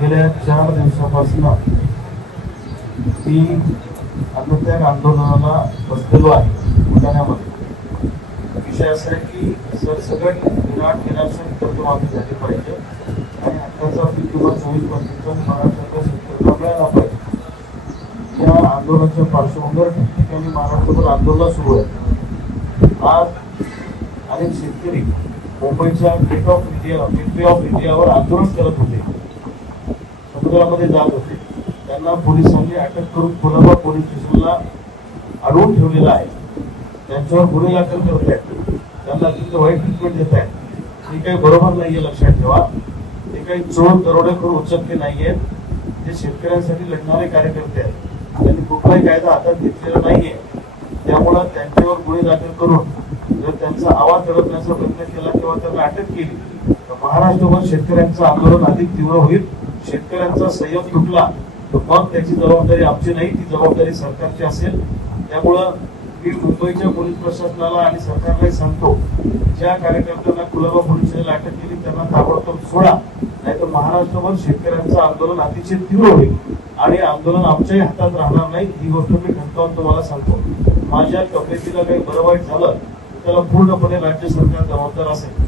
गेल्या 4 दिवसापासून मी अन्नत्याग आंदोलनाला बसलेलो आहे बुलढाण्यामध्ये। विषय असा आहे की सरसकट विनाशक कर्जमाफी झाली पाहिजे आणि आताचा किंवा 24 वर्षाचा महाराष्ट्राचा शेतकऱ्यांना मिळाला पाहिजे। या आंदोलनाच्या पार्श्वभूमीवर ठिकठिकाणी महाराष्ट्रभर आंदोलन सुरू आहे। आज अनेक शेतकरी मुंबईच्या गेटवे ऑफ इंडियावर आंदोलन करत होते, समुद्रामध्ये जात होते। त्यांना पोलिसांनी अटक करून कोल्हापूर पोलीस स्टेशनला अडवून ठेवलेलं आहे। त्यांच्यावर गुन्हे दाखल करत आहेत, त्यांना तिथे वाईट ट्रीटमेंट देत आहेत। हे काही बरोबर नाहीये, लक्षात ठेवा। ते काही चोर दरोडेखोर उचलके नाहीये, ते शेतकऱ्यांसाठी लढणारे कार्यकर्ते आहेत। त्यांनी कुठलाही कायदा हातात घेतलेला नाहीये, त्यामुळे त्यांच्यावर गुन्हे दाखल करून जर त्यांचा आवाज दडपण्याचा प्रयत्न केला किंवा त्यांना अटक केली तर महाराष्ट्रभर शेतकऱ्यांचं आंदोलन अधिक तीव्र होईल। शेतकऱ्यांचा संयम तुटला तर मग त्याची जबाबदारी आमची नाही, ती जबाबदारी सरकारची असेल। त्यामुळं मी मुंबईच्या पोलीस प्रशासनाला आणि सरकारलाही सांगतो, ज्या कार्यकर्त्यांना कुलाबा पोलीस स्टेशनला अटक केली त्यांना ताबडतोब सोडा, नाहीतर महाराष्ट्रभर शेतकऱ्यांचं आंदोलन अतिशय तीव्र होईल आणि आंदोलन आमच्याही हातात राहणार नाही। ही गोष्ट मी ठणकावून तुम्हाला सांगतो। माझ्या तब्येतीला काही बरं वाईट झालं तर त्याला पूर्णपणे राज्य सरकार जबाबदार असेल।